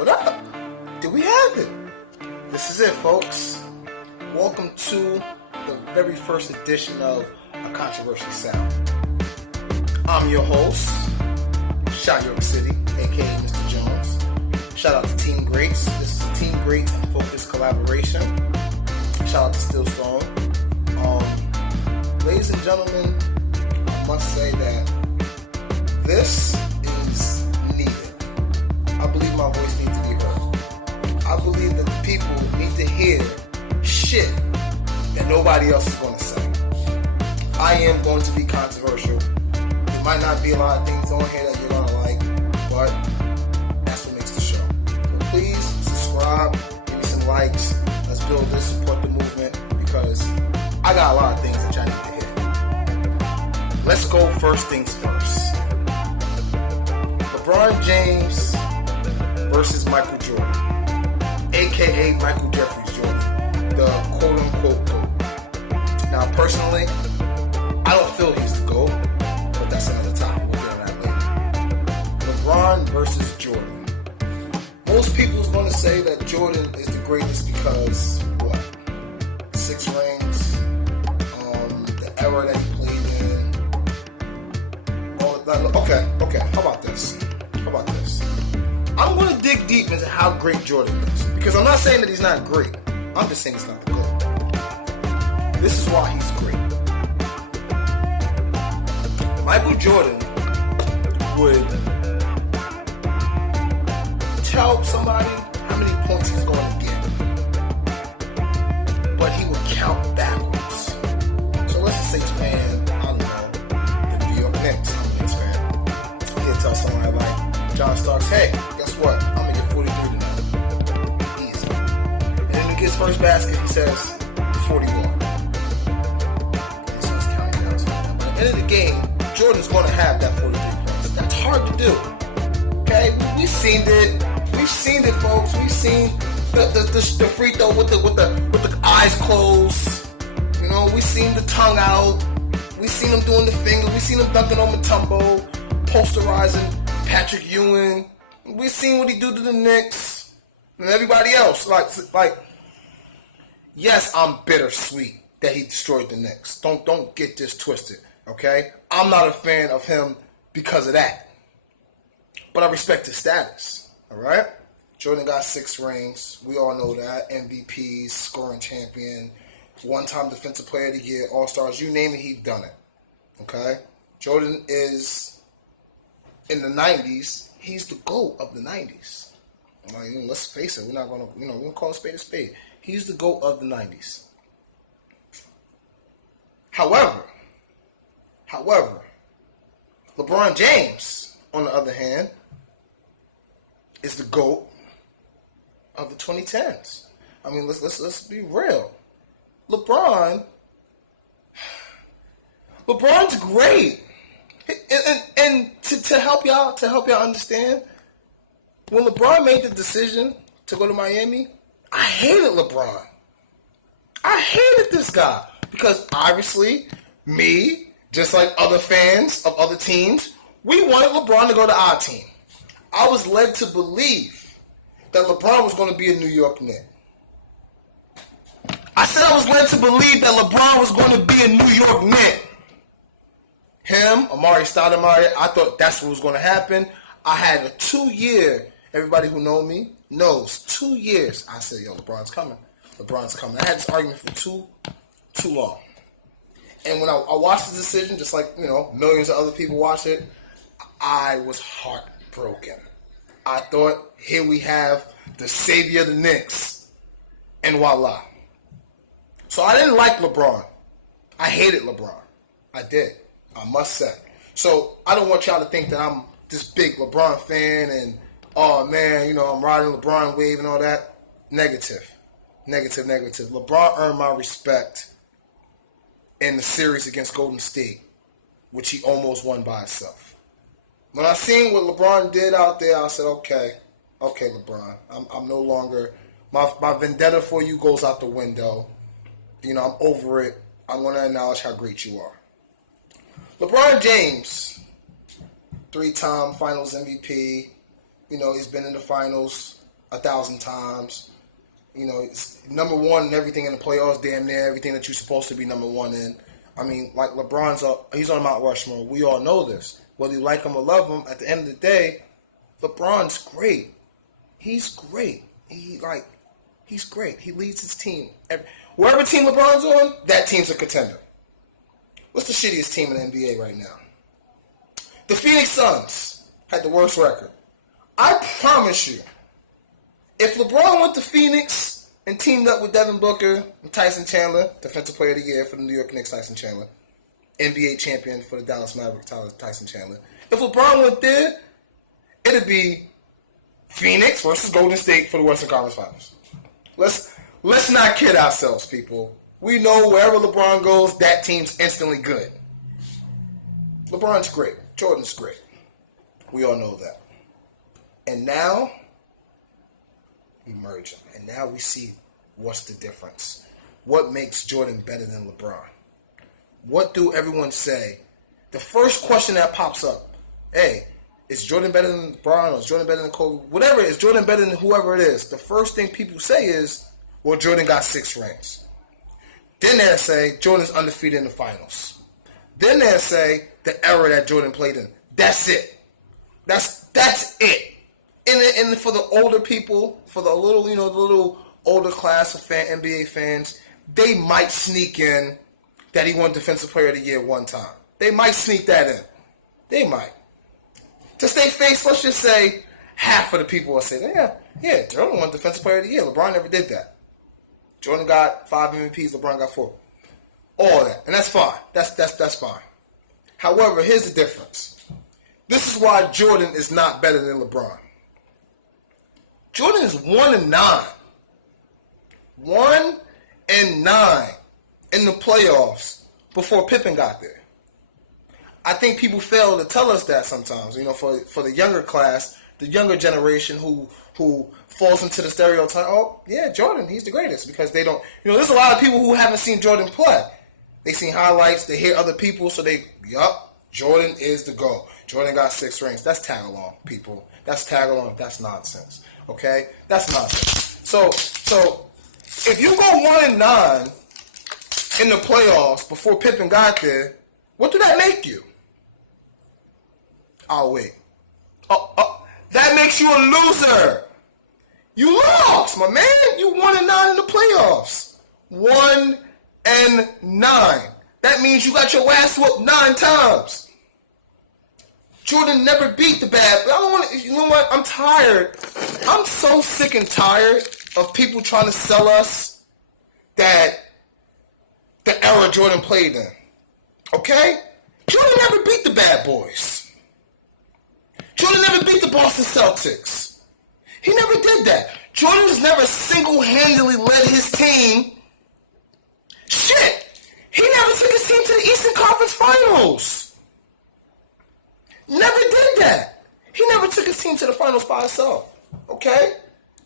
What up? Do we have it? This is it, folks. Welcome to the very first edition of A Controversial Sound. I'm your host, Shot York City, aka Mr. Jones. Shout out to Team Greats. This is a Team Greats and Focus collaboration. Shout out to Stillstone. Ladies and gentlemen, I must say that this is needed. I believe my voice needs to be heard. I believe that the people need to hear shit that nobody else is going to say. I am going to be controversial. There might not be a lot of things on here that you're going to like, but that's what makes the show. So please subscribe, give me some likes. Let's build this, support the movement, because I got a lot of things that y'all need to hear. Let's go first things first. LeBron James versus Michael Jordan, aka Michael Jeffries Jordan, the quote-unquote GOAT. Now, personally, I don't feel he's the GOAT, but that's another topic. We'll get on that later. LeBron versus Jordan. Most people's going to say that Jordan is the greatest because, what? 6 rings, the era that he played in, all of that. Okay, how about this? I'm going to dig deep into how great Jordan is, because I'm not saying that he's not great. I'm just saying he's not the GOAT. This is why he's great. Michael Jordan would tell somebody how many points he's going to get, but he would count backwards. So let's just say he's playing, I don't know, the New York Knicks. I'm a Knicks fan. He'll tell somebody like John Starks, hey, guess what? I'm going to get 43 tonight. Easy. And then he gets first basket, he says 41. And he starts counting down. But at the end of the game, Jordan's going to have that 43 points. That's hard to do. Okay? We've seen it. We've seen it, folks. We've seen the free throw with the eyes closed. You know, we've seen the tongue out. We've seen him doing the finger. We've seen him dunking on Mutombo, posterizing Patrick Ewing. We've seen what he do to the Knicks and everybody else. Like, yes, I'm bittersweet that he destroyed the Knicks. Don't get this twisted, okay? I'm not a fan of him because of that. But I respect his status, all right? Jordan got 6 rings. We all know that. MVPs, scoring champion, one-time defensive player of the year, all-stars, you name it, he's done it, okay? Jordan is, in the 90s, he's the GOAT of the 90s. Like, let's face it, we're not going to, we're going to call a spade a spade. He's the GOAT of the 90s. However, LeBron James, on the other hand, is the GOAT of the 2010s. I mean, let's be real. LeBron's great. And to help y'all understand, when LeBron made the decision to go to Miami, I hated LeBron. I hated this guy because obviously me, just like other fans of other teams, we wanted LeBron to go to our team. I was led to believe that LeBron was going to be a New York Knick. I said I was led to believe that LeBron was going to be a New York Knick. Him, Amari Stoudemire, I thought that's what was going to happen. I had a 2-year, everybody who know me knows, 2 years. I said, yo, LeBron's coming. I had this argument for too long. And when I watched the decision, just like, millions of other people watched it, I was heartbroken. I thought, here we have the savior of the Knicks. And voila. So I didn't like LeBron. I hated LeBron. I did. I must say. So I don't want y'all to think that I'm this big LeBron fan and, oh man, I'm riding LeBron wave and all that. Negative. LeBron earned my respect in the series against Golden State, which he almost won by himself. When I seen what LeBron did out there, I said, okay, LeBron, I'm no longer, my vendetta for you goes out the window. I'm over it. I want to acknowledge how great you are. LeBron James, 3-time Finals MVP. He's been in the finals 1,000 times. You know, it's number one in everything in the playoffs, damn near everything that you're supposed to be number one in. I mean, like he's on Mount Rushmore. We all know this. Whether you like him or love him, at the end of the day, LeBron's great. He's great. He's great. He leads his team. Wherever team LeBron's on, that team's a contender. What's the shittiest team in the NBA right now? The Phoenix Suns had the worst record. I promise you, if LeBron went to Phoenix and teamed up with Devin Booker and Tyson Chandler, Defensive Player of the Year for the New York Knicks, Tyson Chandler, NBA champion for the Dallas Mavericks, Tyson Chandler. If LeBron went there, it'd be Phoenix versus Golden State for the Western Conference Finals. Let's not kid ourselves, people. We know wherever LeBron goes, that team's instantly good. LeBron's great. Jordan's great. We all know that. And now, we merge them. And now we see what's the difference. What makes Jordan better than LeBron? What do everyone say? The first question that pops up, hey, is Jordan better than LeBron, or is Jordan better than Kobe? Whatever, is Jordan better than whoever it is? The first thing people say is, well, Jordan got 6 rings. Then they'll say Jordan's undefeated in the finals. Then they'll say the era that Jordan played in. That's it. That's it. And for the older people, for the little older class of NBA fans, they might sneak in that he won Defensive Player of the Year one time. They might sneak that in. They might. To stay face, let's just say half of the people will say, yeah, Jordan won Defensive Player of the Year. LeBron never did that. Jordan got 5 MVPs, LeBron got 4. All that. And that's fine. That's fine. However, here's the difference. This is why Jordan is not better than LeBron. Jordan is 1-9. 1-9 in the playoffs before Pippen got there. I think people fail to tell us that sometimes. You know, for the younger class, the younger generation who falls into the stereotype, oh, yeah, Jordan, he's the greatest, because they don't, there's a lot of people who haven't seen Jordan play. They seen highlights, they hear other people, so Jordan is the GOAT. Jordan got 6 rings. That's tag along, people. That's tag along. That's nonsense. Okay? That's nonsense. So if you go 1-9 in the playoffs before Pippen got there, what do that make you? Oh, wait. That makes you a loser. You lost, my man. You 1-9 in the playoffs. 1-9. That means you got your ass whooped 9 times. Jordan never beat the bad. I don't want to. You know what? I'm tired. I'm so sick and tired of people trying to sell us that the era Jordan played in. Okay? Jordan never beat the bad boys. Jordan never beat the Boston Celtics. He never did that. Jordan's never single-handedly led his team. Shit! He never took his team to the Eastern Conference Finals. Never did that. He never took his team to the finals by himself. Okay?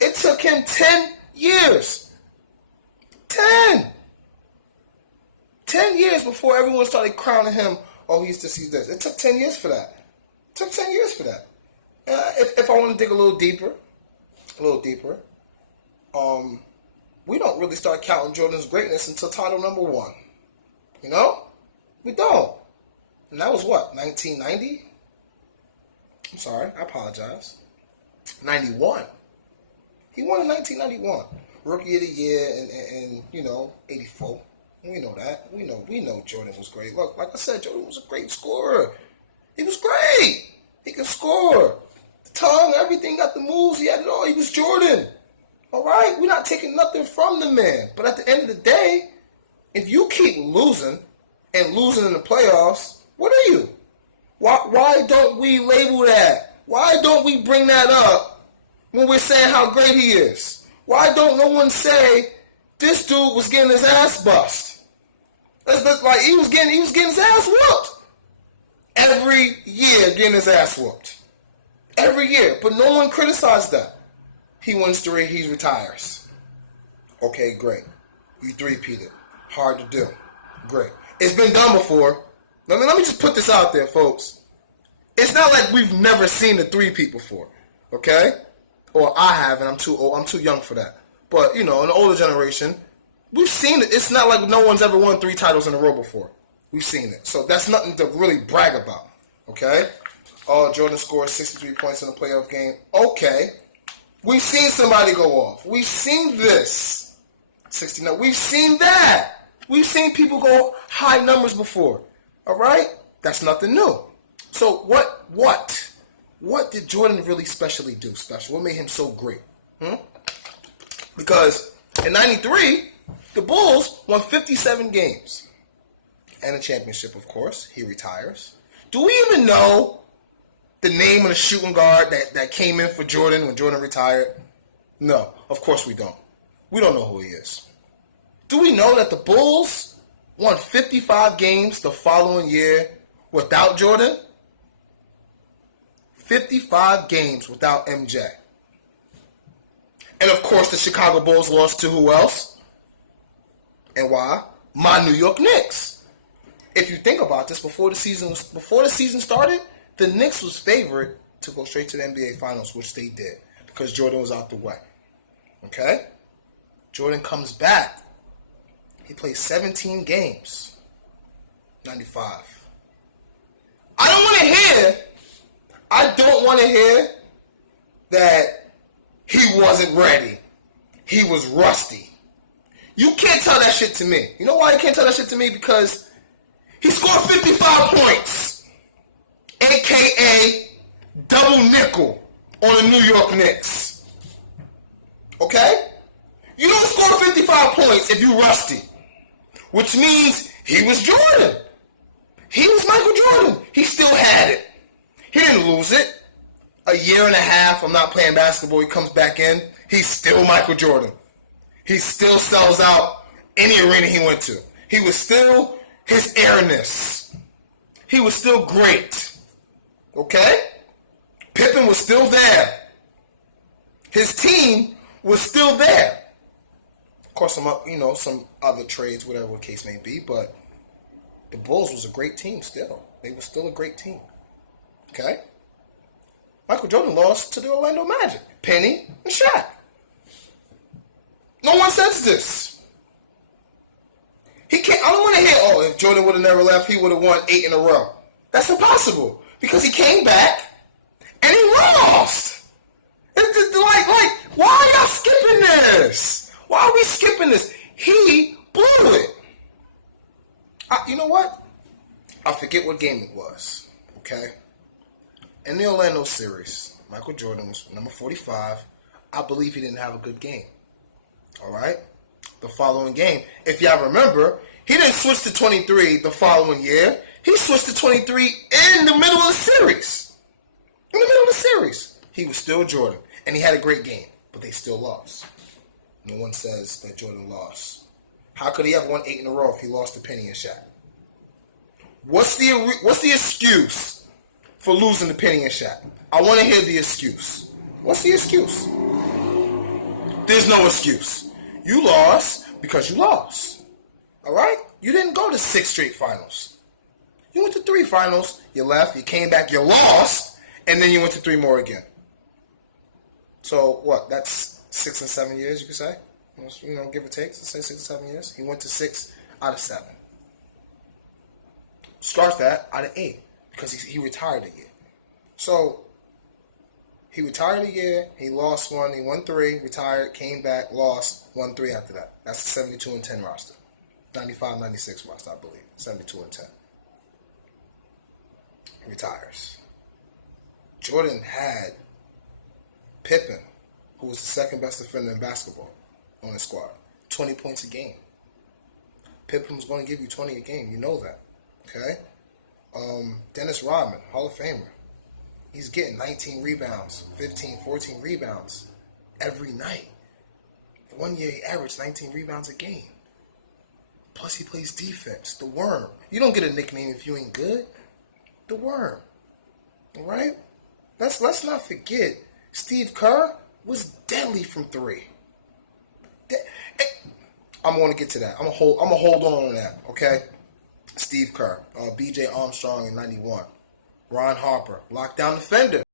It took him 10 years. 10 years before everyone started crowning him, oh, he's this, he's this. It took 10 years for that. If I want to dig a little deeper, we don't really start counting Jordan's greatness until title number 1. We don't. And that was what, 1990? I'm sorry, I apologize. 91. He won in 1991. Rookie of the Year and 84. We know that. We know Jordan was great. Look, like I said, Jordan was a great scorer. He was great. He could score. The tongue, everything, got the moves. He had it all. He was Jordan. All right? We're not taking nothing from the man. But at the end of the day, if you keep losing and losing in the playoffs, what are you? Why don't we label that? Why don't we bring that up when we're saying how great he is? Why don't no one say this dude was getting his ass bust? That's like he was getting his ass whooped. Every year getting his ass whooped. Every year. But no one criticized that. He wins 3, he retires. Okay, great. You 3-peated. Hard to do. Great. It's been done before. Let me just put this out there, folks. It's not like we've never seen a 3-peat before. Okay? or I have, and I'm too old. I'm too young for that. But in the older generation, we've seen it. It's not like no one's ever won 3 titles in a row before. We've seen it, so that's nothing to really brag about. Okay. Jordan scored 63 points in a playoff game. Okay. We've seen somebody go off. We've seen this. 69. We've seen that. We've seen people go high numbers before. All right? That's nothing new. So what did Jordan really specially do special? What made him so great? Because in 93, the Bulls won 57 games. And a championship, of course. He retires. Do we even know the name of the shooting guard that came in for Jordan when Jordan retired? No, of course we don't. We don't know who he is. Do we know that the Bulls won 55 games the following year without Jordan? 55 games without MJ. And of course the Chicago Bulls lost to who else? And why? My New York Knicks. If you think about this, before the season started, the Knicks was favored to go straight to the NBA Finals, which they did because Jordan was out the way. Okay? Jordan comes back. He plays 17 games. 95. I don't want to hear that he wasn't ready. He was rusty. You can't tell that shit to me. You know why you can't tell that shit to me? Because he scored 55 points. A.K.A. double nickel on the New York Knicks. Okay? You don't score 55 points if you rusty. Which means he was Jordan. He was Michael Jordan. He still had it. He didn't lose it. A year and a half, I'm not playing basketball, he comes back in. He's still Michael Jordan. He still sells out any arena he went to. He was still his airness. He was still great. Okay? Pippen was still there. His team was still there. Of course, some other trades, whatever the case may be, but the Bulls was a great team still. They were still a great team. Okay? Michael Jordan lost to the Orlando Magic. Penny and Shaq. No one says this. I don't want to hear, if Jordan would have never left, he would have won 8 in a row. That's impossible. Because he came back and he lost. It's like, why are y'all skipping this? Why are we skipping this? He blew it. You know what? I forget what game it was. Okay? In the Orlando series, Michael Jordan was number 45. I believe he didn't have a good game. All right? The following game, if y'all remember, he didn't switch to 23 the following year. He switched to 23 in the middle of the series. In the middle of the series. He was still Jordan. And he had a great game. But they still lost. No one says that Jordan lost. How could he have won 8 in a row if he lost to Penny and Shaq? What's the excuse for losing to Penny and Shaq? I want to hear the excuse. What's the excuse? There's no excuse. You lost because you lost. All right? You didn't go to 6 straight finals. You went to 3 finals. You left. You came back. You lost. And then you went to 3 more again. So, what? That's 6 and 7 years, you could say. Give or take. Let's say 6 and 7 years. He went to 6 out of 7. Start that out of 8. Because he retired a year. So, he retired a year, he lost 1, he won 3, retired, came back, lost, won 3 after that. That's the 72 and 10 roster. 95, 96 roster, I believe. 72 and 10. He retires. Jordan had Pippen, who was the second best defender in basketball on his squad. 20 points a game. Pippen was going to give you 20 a game. You know that. Okay? Dennis Rodman, Hall of Famer. He's getting 19 rebounds, 15, 14 rebounds every night. One year he averaged 19 rebounds a game. Plus he plays defense. The Worm. You don't get a nickname if you ain't good. The Worm. All right? Let's not forget, Steve Kerr was deadly from 3. I'm going to get to that. I'm going to hold on to that, okay? Steve Kerr, B.J. Armstrong in 91. Ron Harper, lockdown defender.